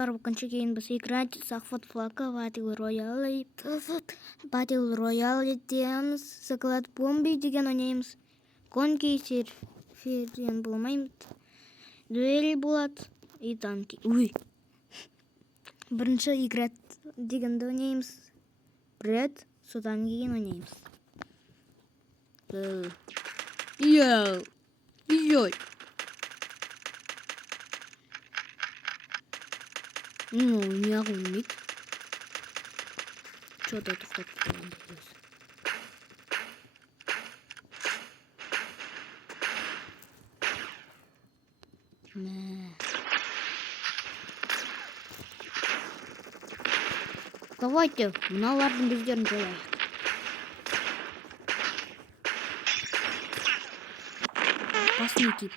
Конча кейін біз играть захват флага Battle Royale. Battle Royale етеміз. Заклад бомби деген ойнаймыз. Конки серферден болмаймыз. Дуэль болады. И танки. Уй. Бірінші играть дегенді ойнаймыз. Бред. Содан кейін ойнаймыз. Йой. Не ағылмейді. Что-то тоқтап тұрған өзі. Давайте, мыналардың өздерін жолайық. Басын киіп.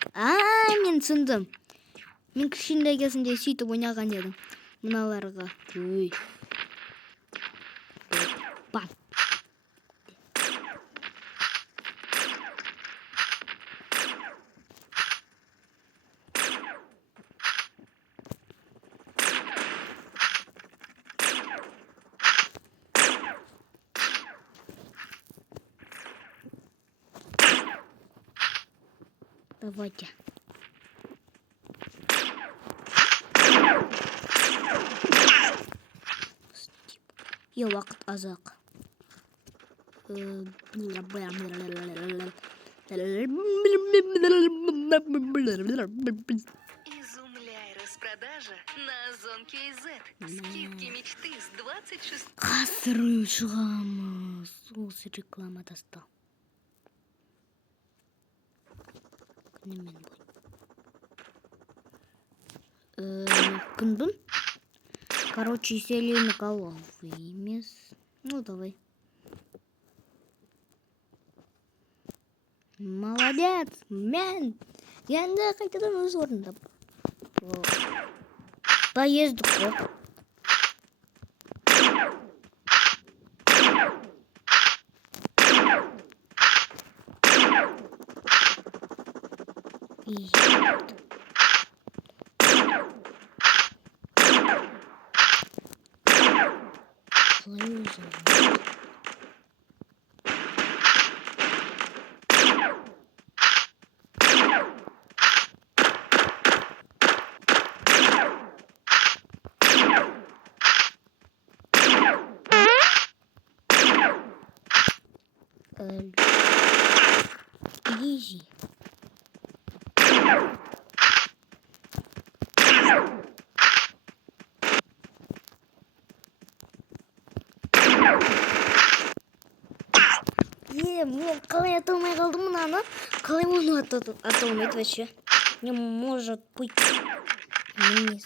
Мен сындым. Мен кішкентай кезімде сөйтіп ойнаған едім. Мыналарға. Ой. Бам. Давайте. Я уақыт азақ. Изумляй распродажа на Озон KZ. Скидки мечты с 26. Қазір шығамыз. Осы реклама тастал. Немен бой. Күнбін? Короче, селені головы емес. Ну, давай. Молодец! Мен! Енді қайтадан өз орында. Поездік қой. Изи. Мен қалай ата алмай қалдым мынаны? Қалай оны ата алмайды вообще? Не может быть. Мен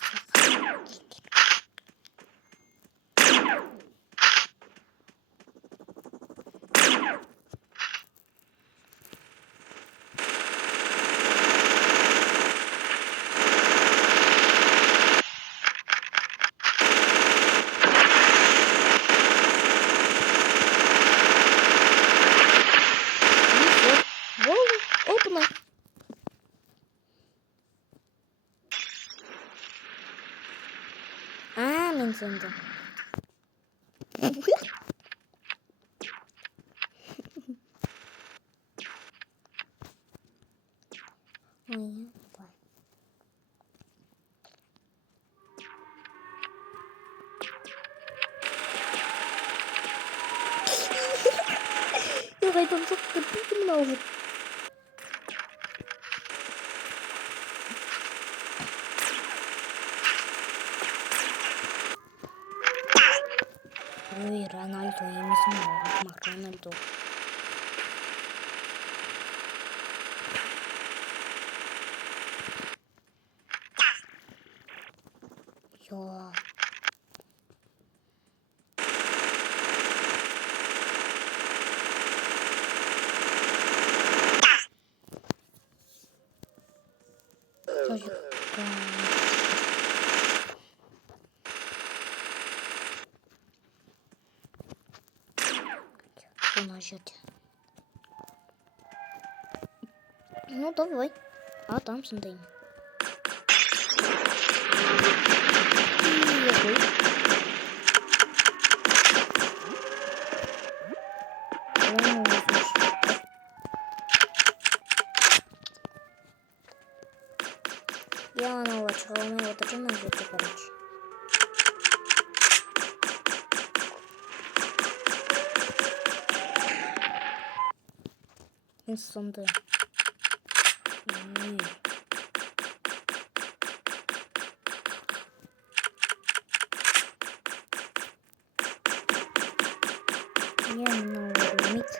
сындым. Я қайтам соқты бітім мынау. Ой, Рональдо емес ме? Рональдо. Йо. На жерде. Ну давай. А там сындайм. короче. Мен сонда. Я мынау өлмейді.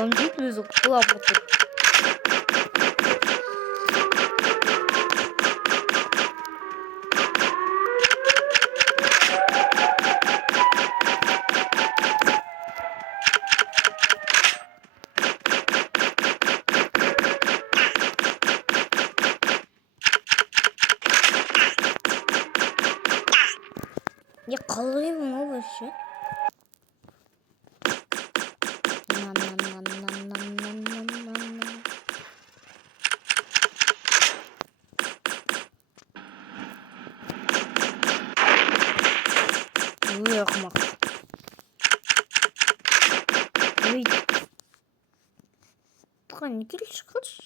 Он дейді өзі құлап отыр. Я қалай мынау вообще? Ой, ақымақ. Ой. Бұған не келіп шыққаншы?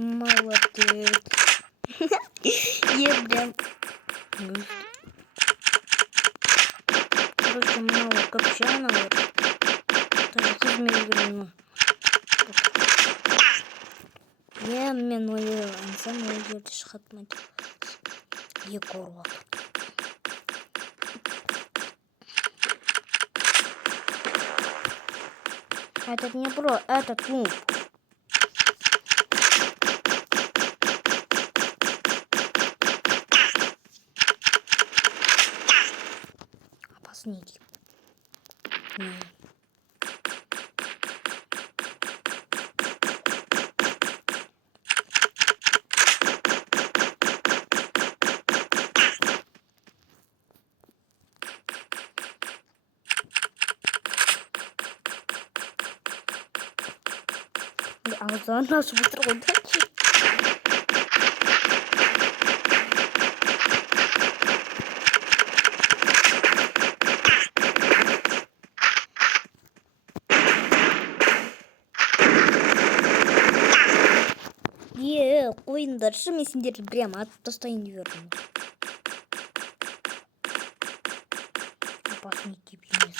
Молодец. Я прям... Короче, мало копчаного. Даже қызмет. Я мен ойлансам ол жерде шығатмайды. Екі орып. Этот не про, этот нуб. Опасный тип. Аузынан ашып отыр ғой. Қойыңдаршы, мен сендерді прямо атып тастайын деп едім. Опасный тип емес.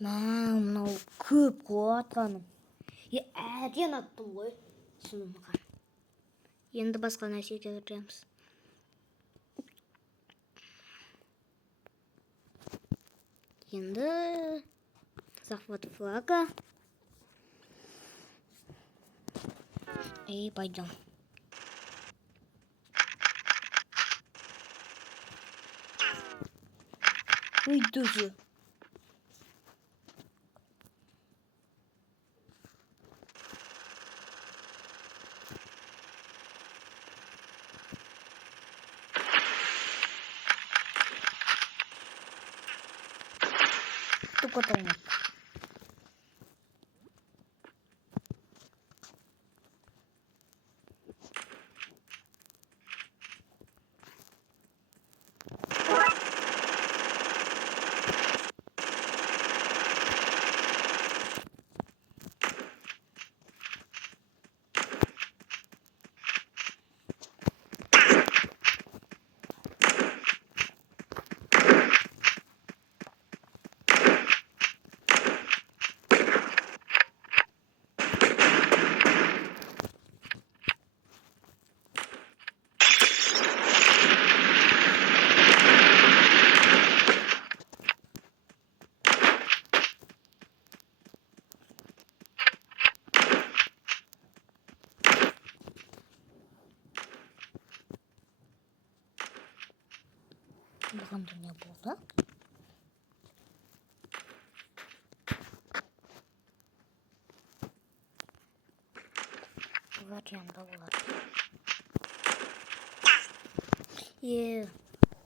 Мынау көп қуатқаным. Әден аттым ғой. Шынымға. Енді басқа нәрсеге кіреміз. Енді захват флага. И пойдем. Уйду же. Потом. варианты бар.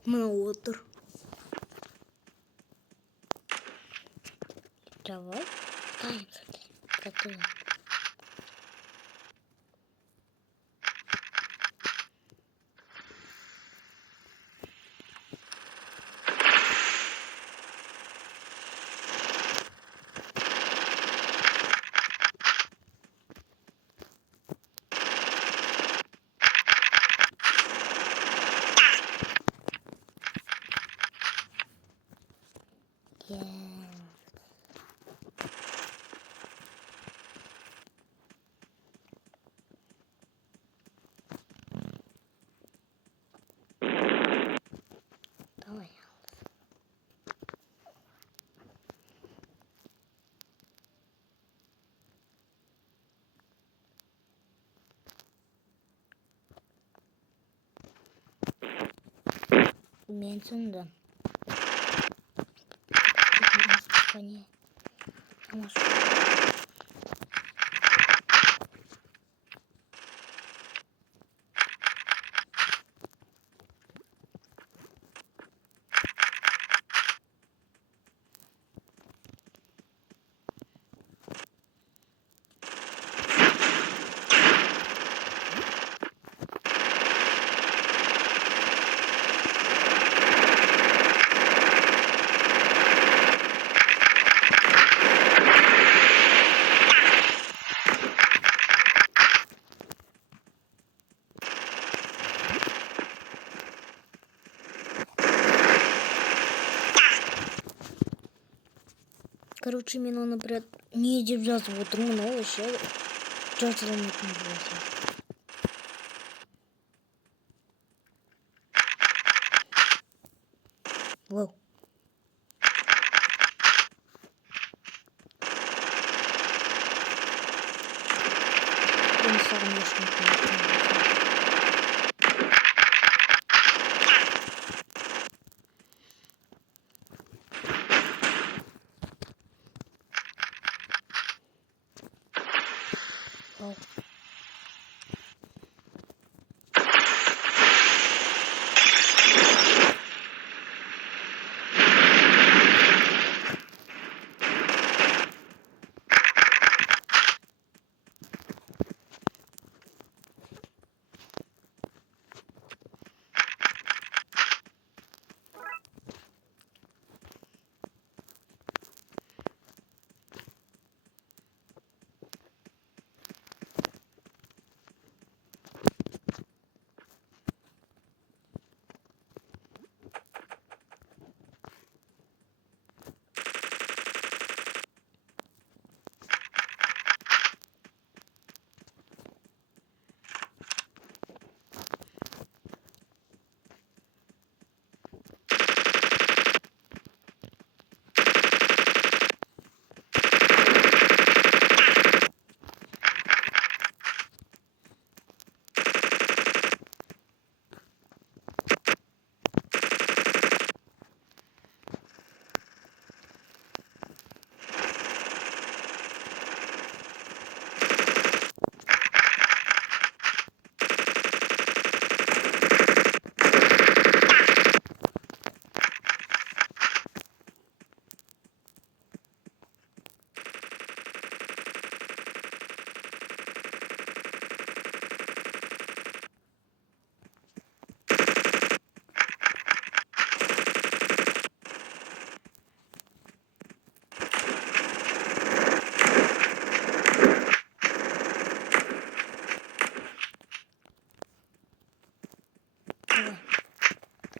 Мына отыр. Давай. Готово. Давай. Мен сындым. Поне. Короче, мен оны не деп жазып отырмын, ол еще жазылмайтын боласың. Вау. Ben sağım yaşamak. Вау.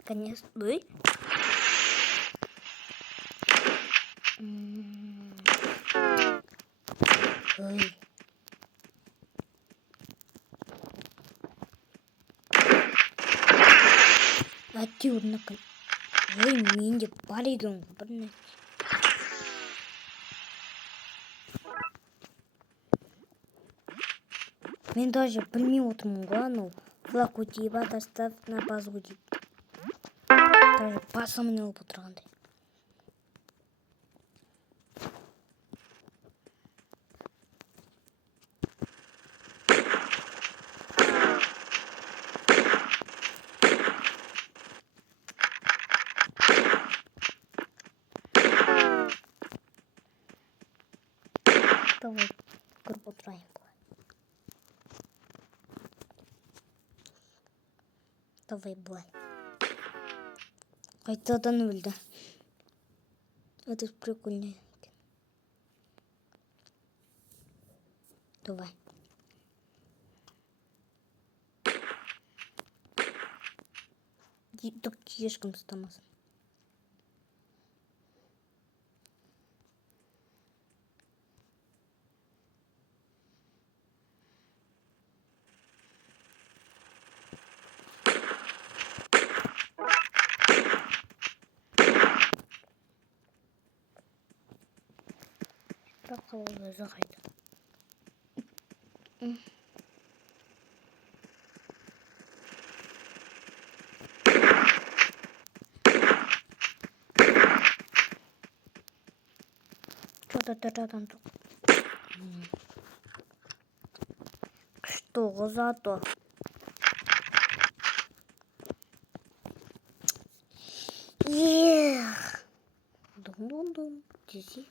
Конечно. Ой. Ой. Әйтеуір ой, менде бар екен бір нәрсе. Мен даже білмей отырмын ғой, анау флаг у тебя доставь на базу дейді. Даже басым алып отырғандай. Давай, былай. Қайтадан өлді. Это прикольно. Давай. Так ешкім ұстамасын. Бірақ ол өзі қайда. Что-то там тут. Что зато? Эх! Дум-дум-дум. Дизи.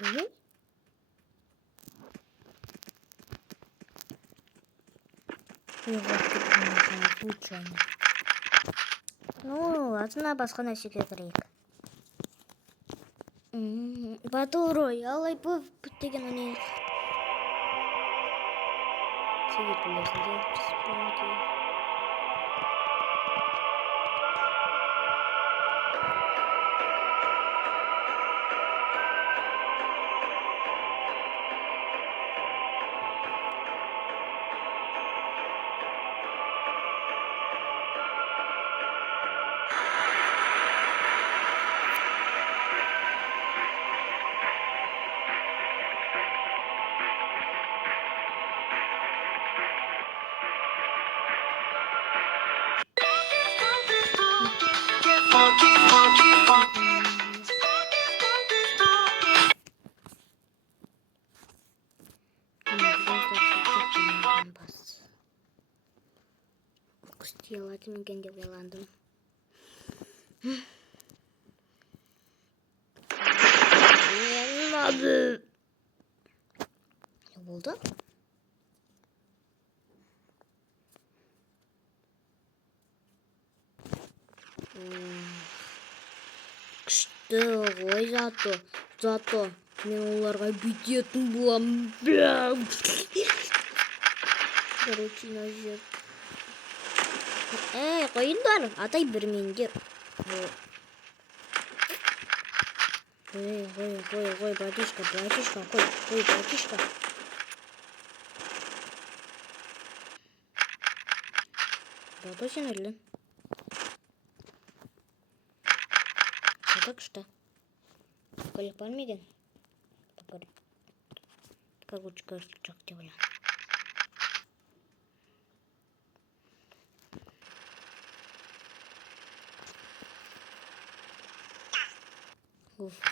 Ой. Я вот тут случайно. Ну, ладно, басқа нәрсеге кірейік. Батл Роял айпы деген не? Сегет білесінде түспейді. Істей екен деп ойландым. Не болды? Күшті ғой зато мен оларға бүйтетін боламын. Короче, на жер. Қойыңдар, атай бермеңдер. Қой, братишка, қой, братишка. Баба сен өлі. Так что? Көлік бар ма екен? Короче, жоқ деп ойлаймын.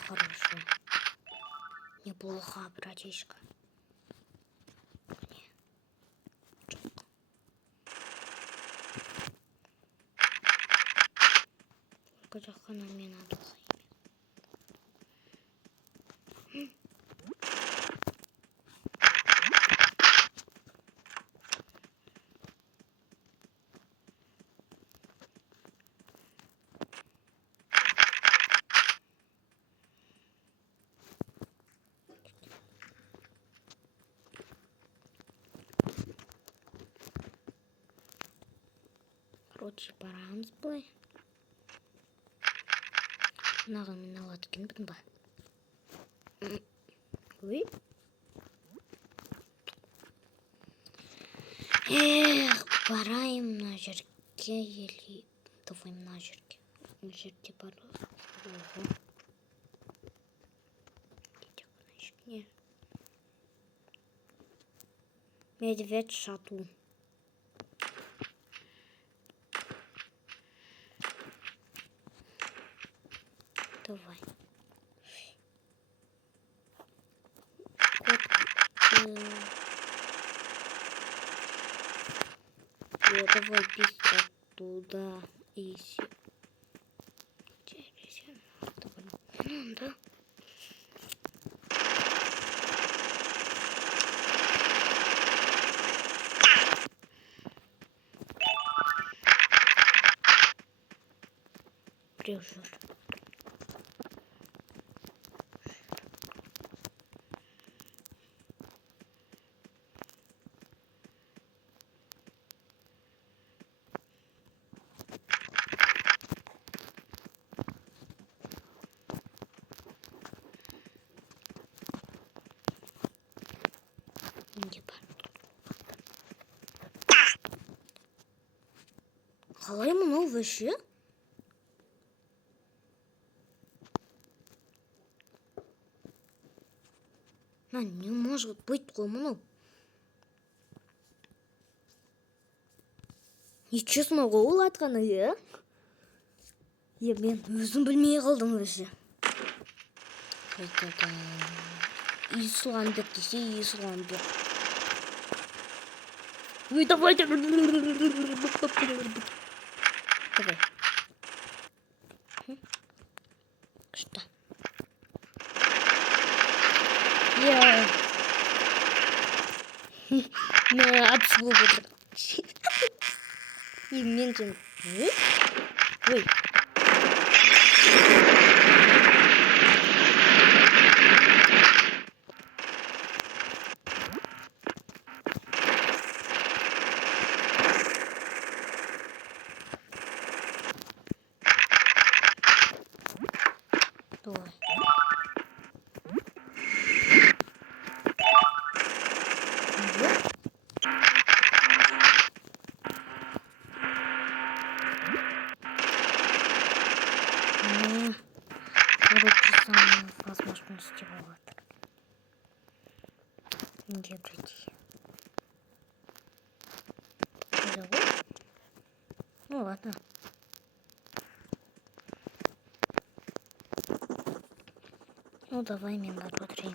Хорошо. Неплохо, братишка. Только жақана мен адылса емес. Короче, барамыз былай. Мынаған мен алады екенбін ба? Ой. Барайым мына жерге или... Давай мына жерге. Мына жерде бар. Ого. Не. Медведь шату. Давай. Кот. Давай быстро туда и да? Прижор. Не бар. Қалай мынау вообще? Не может быть қой мынау. Нечестно ғой ол атқаны, е? Мен өзім білмей қалдым вообще. Исландер десе Исландер. Ой, давай. Давай. Что? Я абсолютно. И меньше. Ой. Давай. Короче, самые возможности вот. Где прийти? Ну ладно. Ну давай, меня потрем.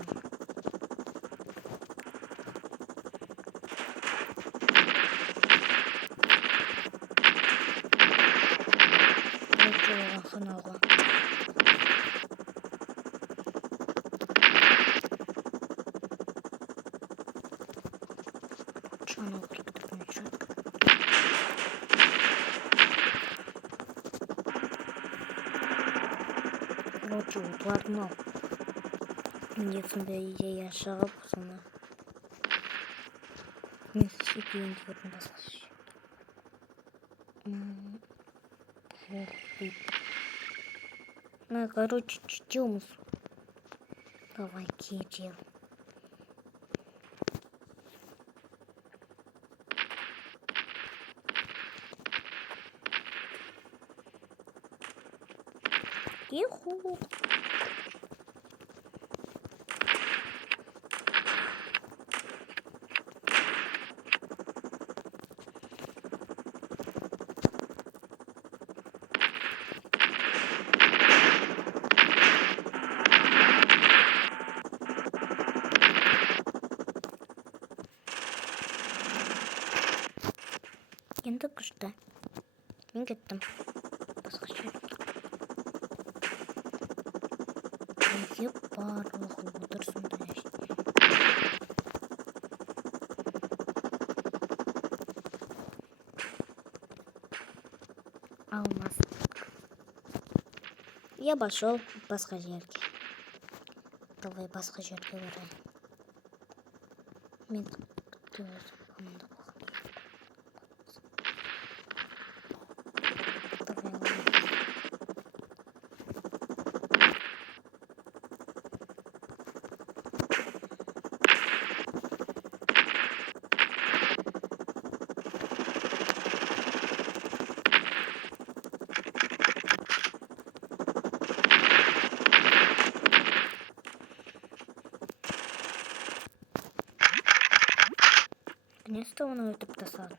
Ханала. Что она тут ничего? Короче, вот ладно. Мне сюда идея шарапусана. Не сидим интересно послушать. Короче, чтём. Давай, кидем. Иху. Енді күшті. Мен кеттім. Басқаша. Неге барлығы отырсын да. Алмаз. Я пошел басқа жерге. Давай басқа жерге барайын. Мен команда Наконец-то он өтіп тастады.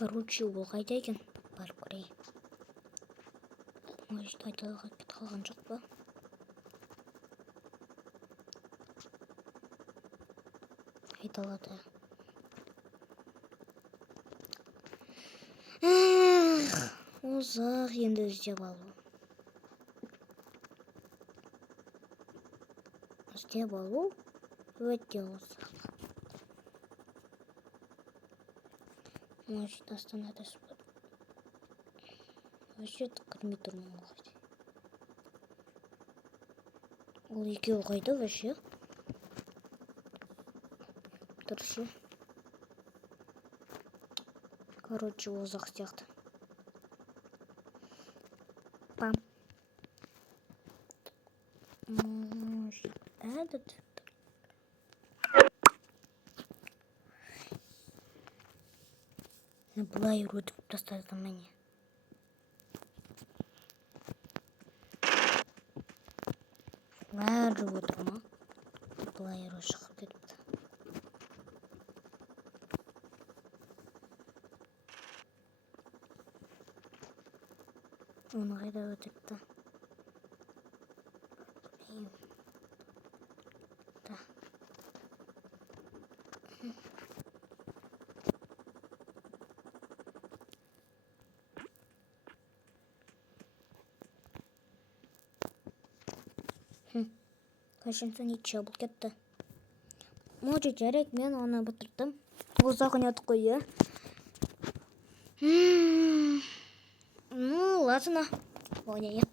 Короче, ол қайда екен? Барып көрейін. Может, айдалаға кетіп қалған жоқ па? Айдалада. Ұзақ енді іздеп алу. Іздеп алу өте ұзақ. Может, астанада спорт. Вообще кірмей тұрмын оған. Ол екеуі қайда вообще? Дұрысы. Короче, ұзақ сияқты. Пам. Может, этот? Былай өтіп тастады мені. Былай жүріп отыр ма? Былай шығып кетіпті. Оны қайда өтіпті? Қашанса нече бұл кетті. Может, жарек, мен оны бітірдім. Ұзақ ойнадық қой, иә? Ну, ладно. Ойнайық.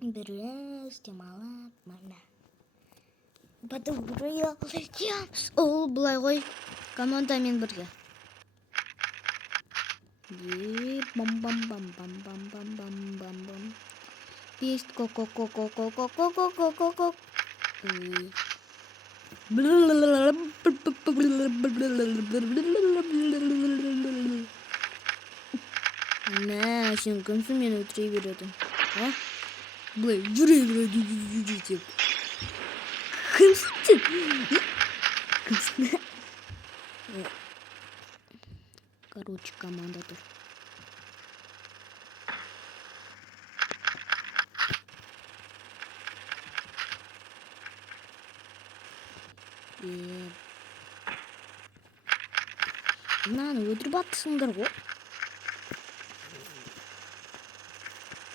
Біраз демалып, мана. Подобрая. Ол былай ғой. Командамен бірге. Бам-бам-бам-бам-бам-бам-бам-бам-бам. Пест ко-ко-ко-ко-ко-ко-ко-ко-ко-ко. Мә, сен кімсің мені өлтіре беретін? А? Былай жүре береді деп. Кімсің сен? Кімсің? Короче, команда тұр. Мынаны өлтіріп аттысыңдар ғой.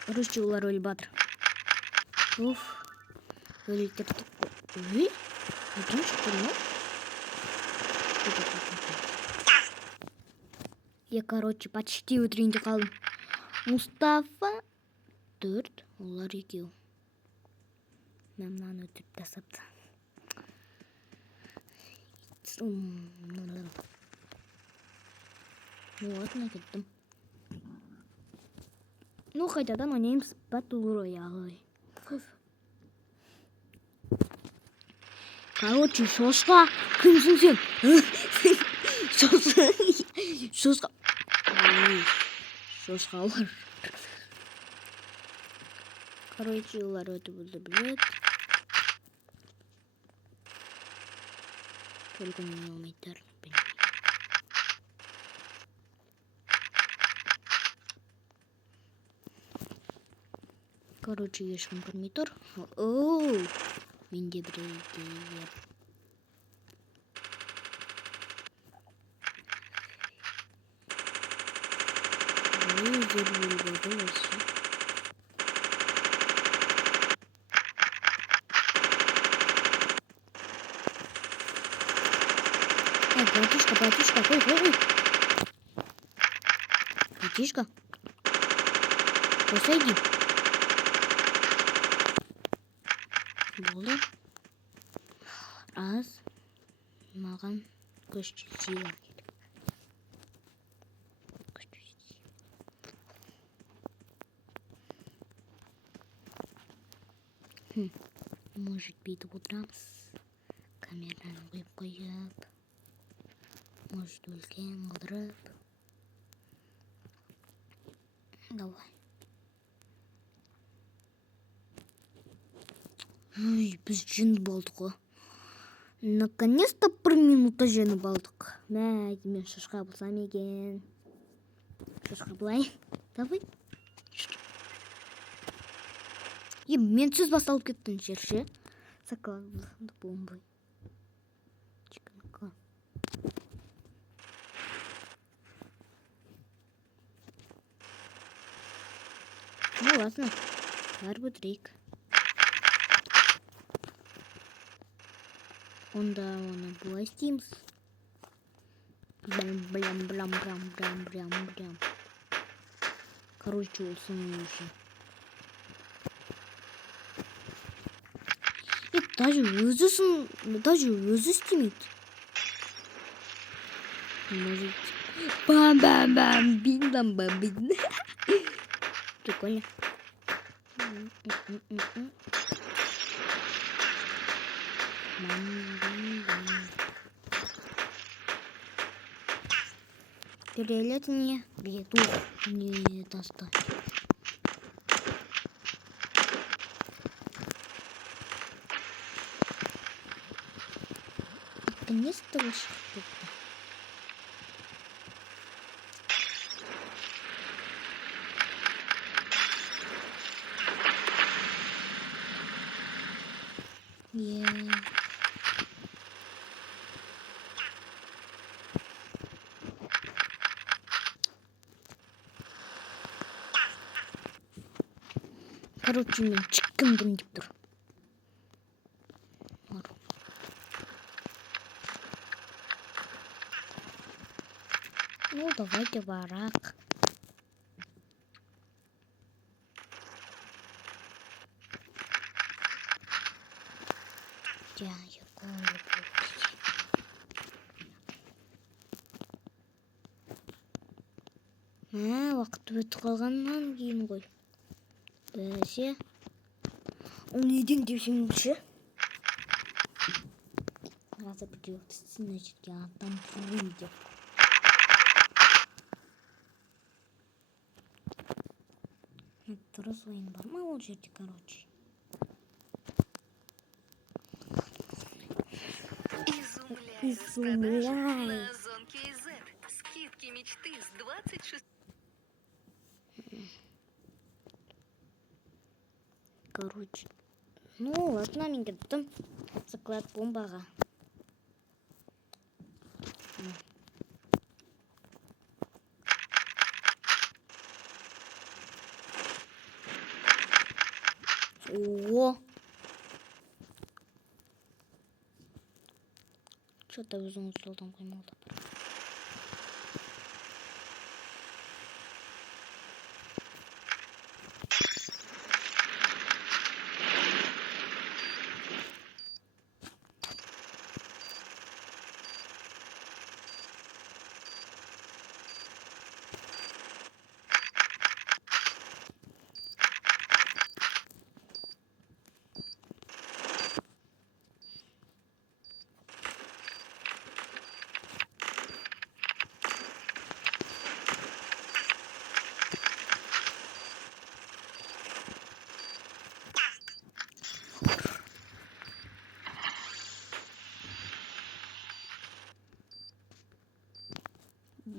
Короче, олар өліп жатыр. Уф. Өлтірдік. Ой? Қайдан шықты ма? Я, короче, почти өтірейінде қалдым. Мустафа 4, олар 2. Мен мынаны өтіріп тастапты. Ладно, кеттім. Ну, қайтадан ойнаймыз Battle Royale. Короче, шошқа. Кімсің сен? Шошқа. Шошқалар. Короче, олар өтіп біледі. Только не алмайтар. Короче, ешкім көрмей тұр. Оу, менде бір идея. Өздері өлгеді осы. Братишка, ой. Братишка, посойди. Болды. Раз. Маған күшті сила керек. Может, бүйтіп отырамыз. Камераны қойып. Может, үлкен қылдырып. Давай. Ой, біз жын болдық қой. Наконец-то 1 минута жеңіп алдық. Мә, мен шашқа болсам екен. Шашқа былай. Давай. Менсіз басталып кеттің жерше. Сақалақ болсамды бомбай. Чекінка. Ну ладно. Бәрі бітірейік. Онда оны былай істейміз. Блям. Короче, осының үшін. Даже өзі істемейді. Может... Бам-бам-бам, бин-бам-бам-бин. Прикольно. Перелет мне беду не достать. Наконец-то вышел. Короче, мен чіккімдім деп тұр. Ну, давайте барак. Я уақыт өтіп қалғаннан кейін ғой. Бәсе. Ол неден десеңші? Раза придется, значит, я там выйдет. Дұрыс ойын бар ма ол жерде, короче? Изумляй на Озонке Z. Скидки мечты с 26... Короче. Ну, ладно, мен кеттім. Саклад бомбаға. О! Что-то өзің ұсталдан қоймалды.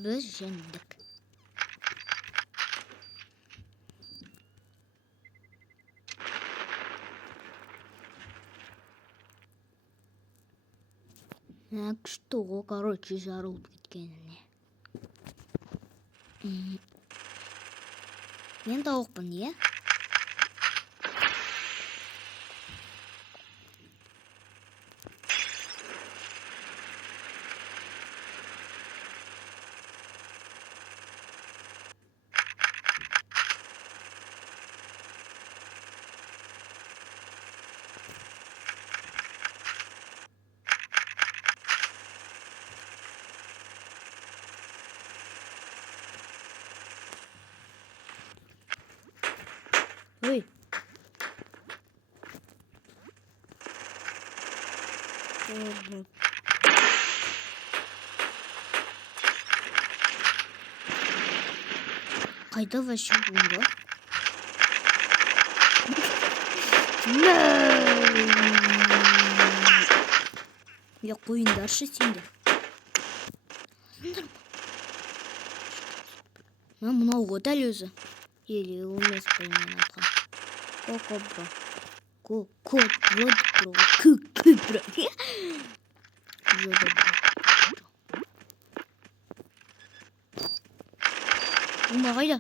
Біз жеңдік. Күшті ғой, короче, жарылып кеткеніне. Мен тауықпын, е? Ой. Қайда вообще бомба? Я қойындаршы сендер. Мынау ғой дәл өзі. Или емес қой мен айтқан. Кокобро. Кокобро. Ума қайда?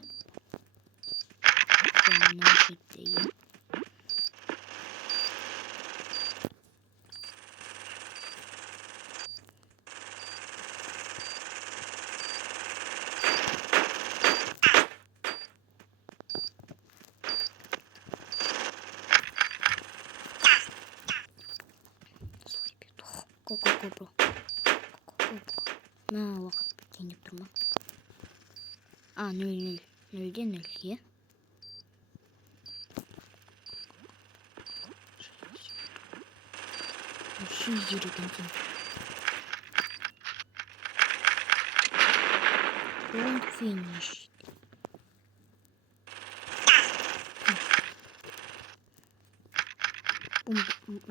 Кокобро. На уақыт біткен деп тұр ма? А, 0-0. 0-ден 0-ге. Şu yürüdüm. Он финиш.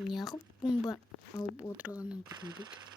Неғып бомба алып отырғанын көрінбейді.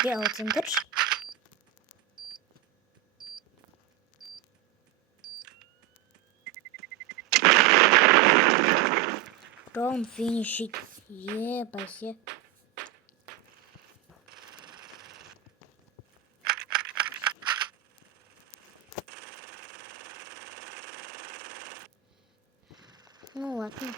Делать. Раунд финишит. Ебасе. Ну ладно.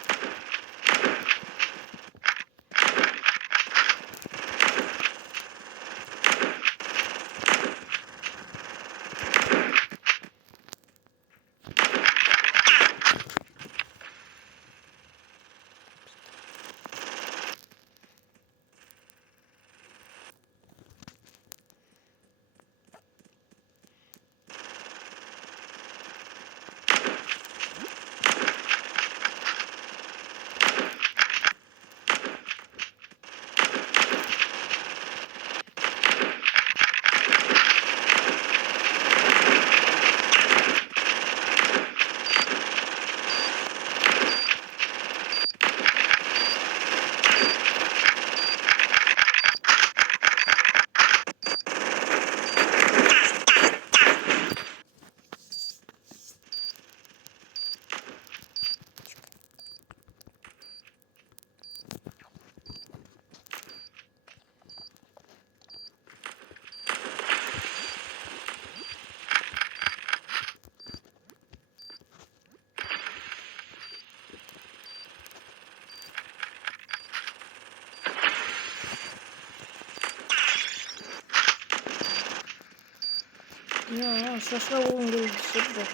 Я шошқа болғым келді деп жоқ.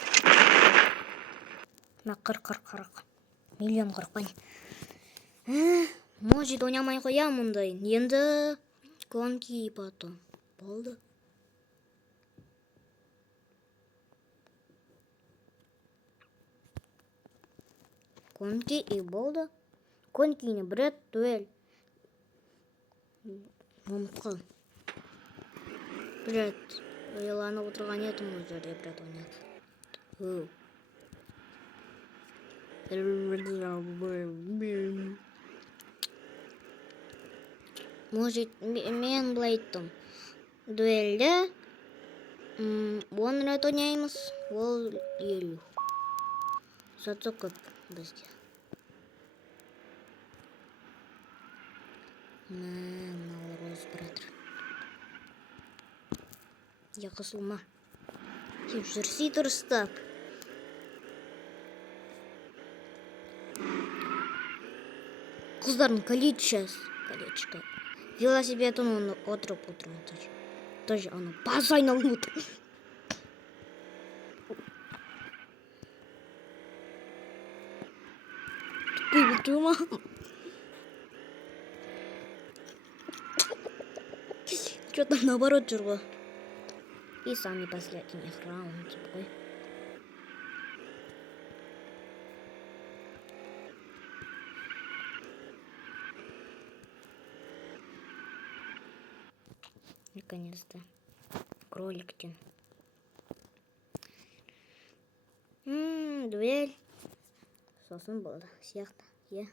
Мына 40 миллион қырықпай. Может ойнамай қоямын мұндай. Енді конки потом. Болды. Конки и болды. Конкині бред дуэль. Ұмытқан. Бред. Ойланып отырған едім ол жерде бред ойнады. Может, мен былай айттым. Дуэльде 10 рет ойнаймыз. Ол 50. Зато көп бізде. Мыналар озып баратыр. Я қысылма. Кеп жүрсей дұрыстап. Қыздардың колечко. Велосипедін оны отырып отырмын тоже. Тоже аны басы айналып отыр. Тупой отырма. Что-то наоборот жүр ғой. И самый последний раунд типа ғой. Наконец-то. Кроликтин. Дуэль. Сосын болды. Сияқты. Е.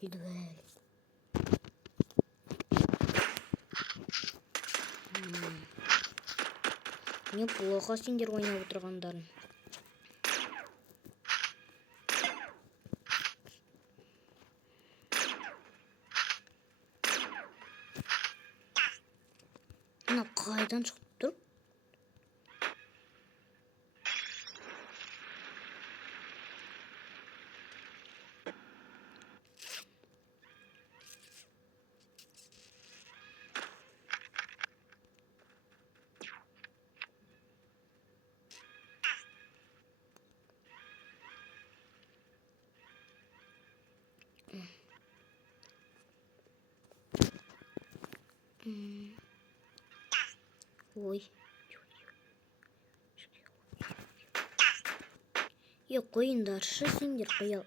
Дуэль. Неплохо сендер ойнап отырғандарың. Мына қайдан шығып тұр? Ой. Қойындаршы сендер қоял.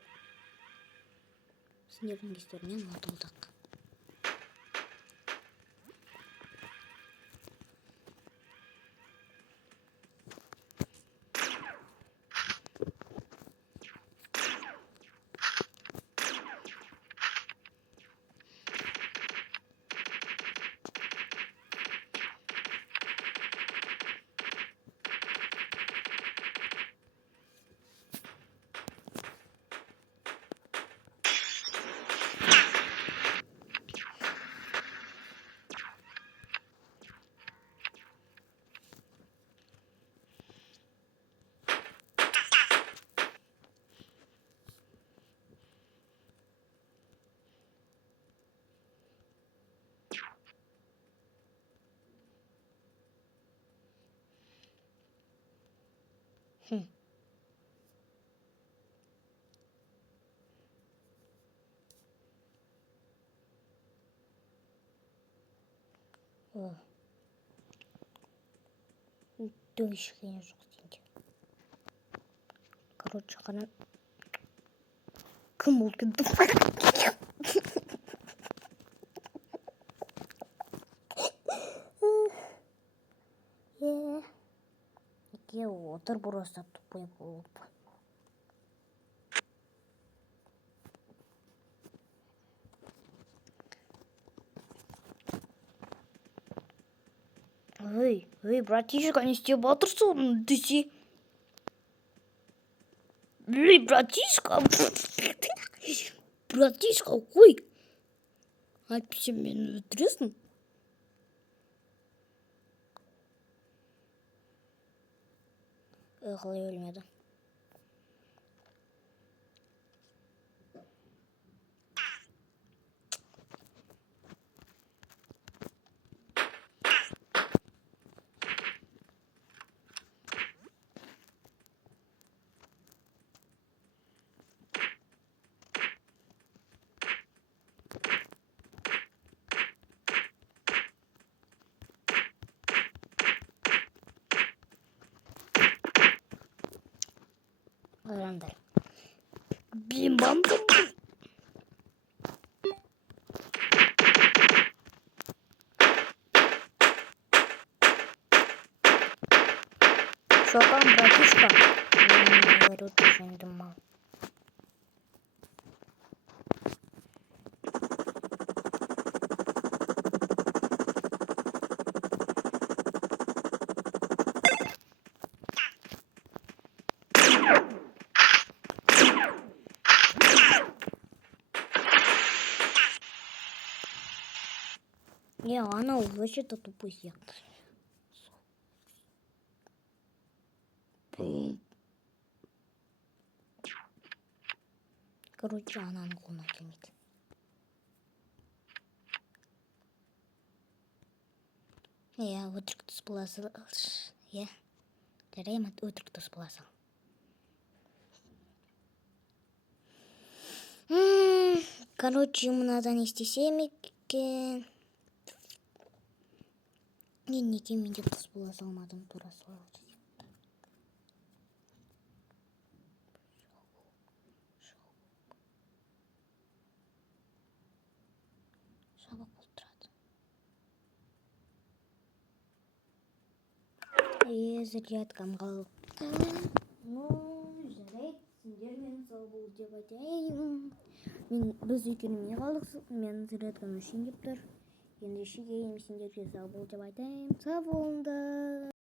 Сендердің кестерінен ұтылдық. Дөңшіген жоқ сенде. Короче, қана кім ол кімді? Неге отыр просто тупой болып. Эй, братишка, не істеп отырсың, десе. Эй, братишка. Братишка, қой. Әйтпесе мені өлтіресің. Қалай өлмеді. Адамдар. Бим-бам-бам. Что там, братишка? Я не говорю, ты же не думал. Она вообще-то тупой сияқты. Короче, ананың қолына келмейді. Өтірік дос боласың. Жарайды, өтірік дос боласың. Короче, мынадан істесем екен. Неге мен де дос бола салмадым, тура солай. Шабақ болып тұрады. Зарядкам қалып. Жарайды, сендер мен сау бол деп айтайын. Біз екеуіне қалдық, мен зарядкам үшін кеп тұр. Ендеше кейін сендерге сау бол деп айтайын. Сау болыңдар.